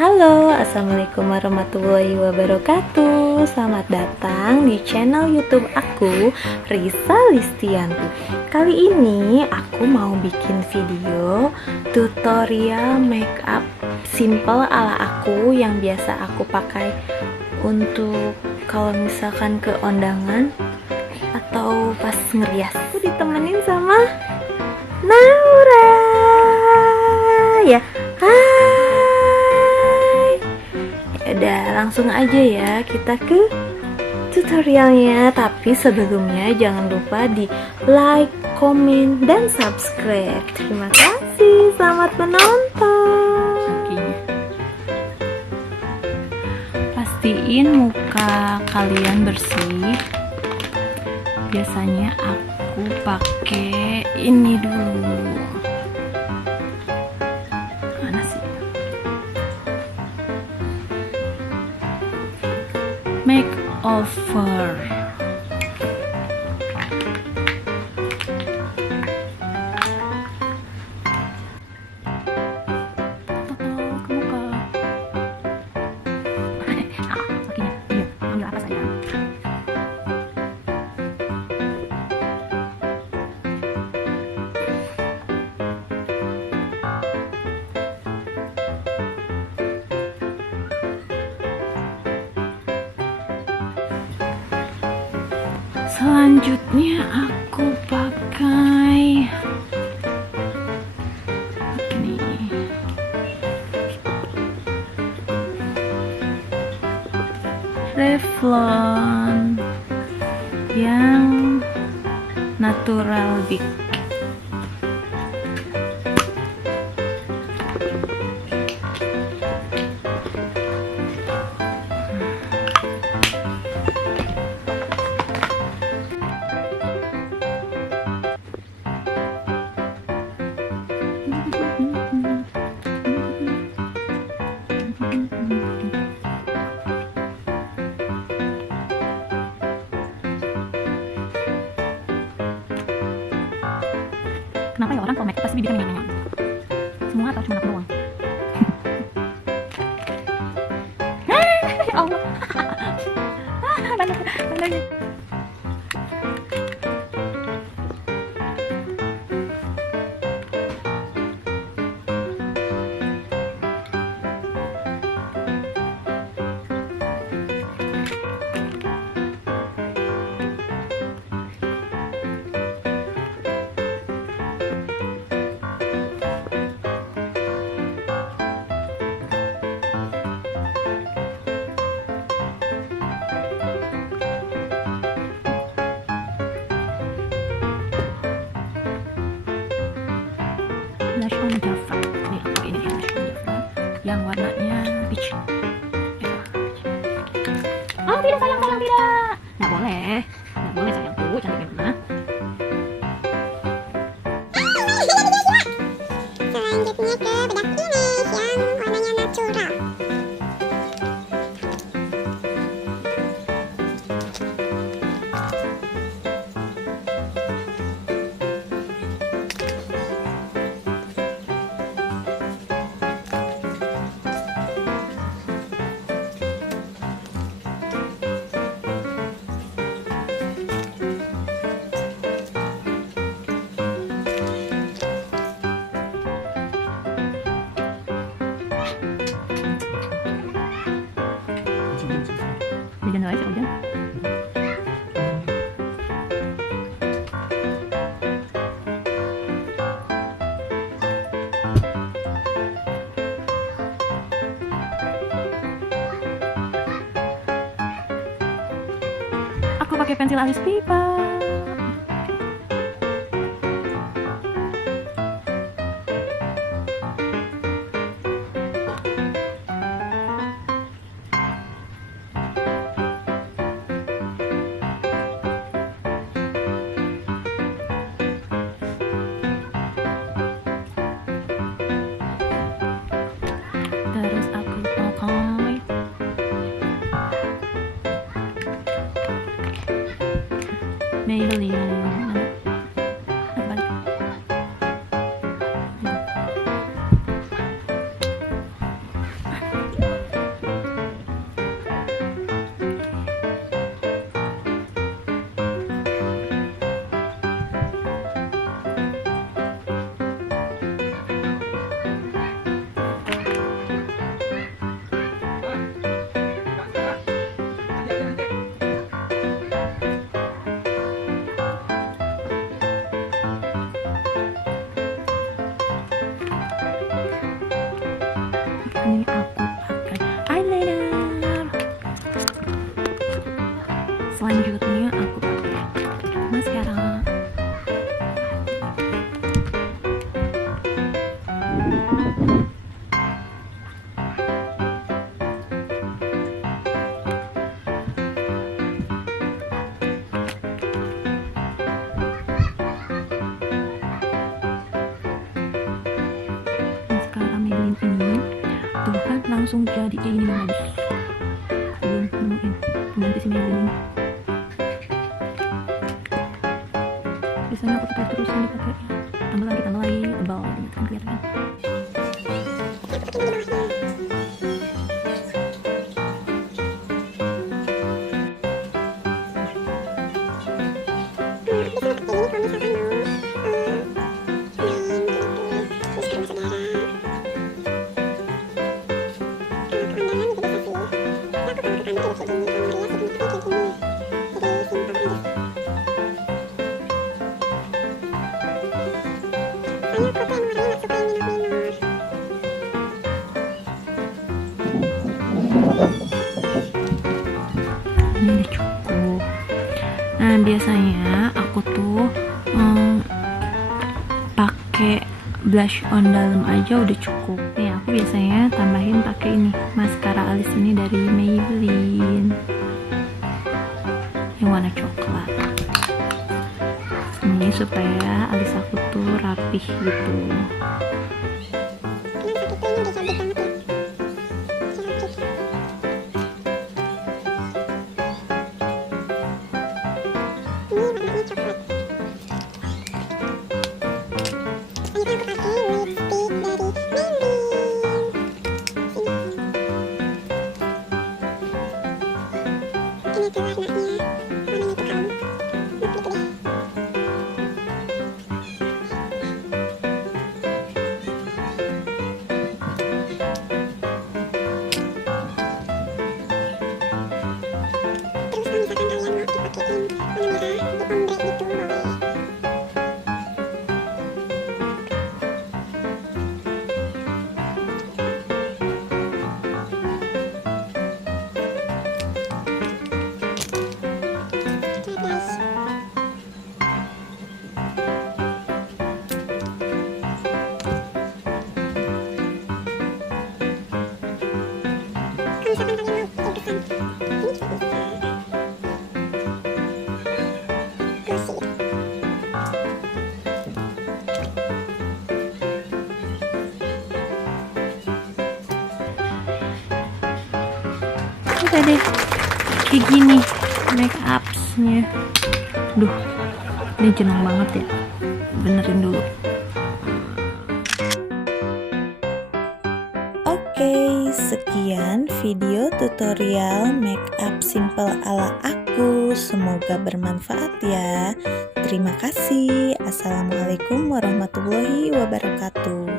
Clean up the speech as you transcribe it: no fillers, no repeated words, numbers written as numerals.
Halo, Assalamualaikum warahmatullahi wabarakatuh. Selamat datang di channel YouTube aku, Risa Listianti. Kali ini aku mau bikin video tutorial makeup simple ala aku yang biasa aku pakai untuk kalau misalkan ke undangan atau pas ngerias. Aku ditemenin sama Naura. Ya, udah langsung aja ya kita ke tutorialnya. Tapi sebelumnya jangan lupa di like, komen, dan subscribe. Terima kasih, selamat menonton. Pastiin muka kalian bersih. Biasanya aku pakai ini dulu. Makeover. Selanjutnya aku pakai ini Revlon yang natural big. Kenapa ya orang kalau makeup pasti bibirnya minyak-minyak? Semua atau cuma aku doang? Ya Allah. Banyak. Blush on Java. Nih, pakai ini ya, blush on Java yang warnanya peach. Oh tidak sayang, tidak. Nggak boleh sayangku, cantiknya mana? Selanjutnya ke bedak finish yang warnanya natural. Hujan guys, hujan. Aku pakai pensil alis pipa. Terus aku pakai Maybelline. ini aku pakai eyeliner. Selanjutnya aku pakai maskara. Ini tuh kan langsung jadi kayak gini bagus. Belum nemuin pengganti si Maybelline ini. Biasanya aku pakai terus ini pakai tambah lagi tebal gitu kan kelihatan. Ini udah cukup. Nah biasanya aku tuh pakai blush on dalam aja udah cukup. Nih aku biasanya tambahin pakai ini maskara alis ini dari Maybelline yang warna coklat. Ini supaya alis aku tuh rapih gitu. Udah deh kayak gini make upsnya. Duh ini jenong banget ya, benerin dulu. Oke, sekian video tutorial make up simple ala aku. Semoga bermanfaat ya. Terima kasih. Assalamualaikum warahmatullahi wabarakatuh.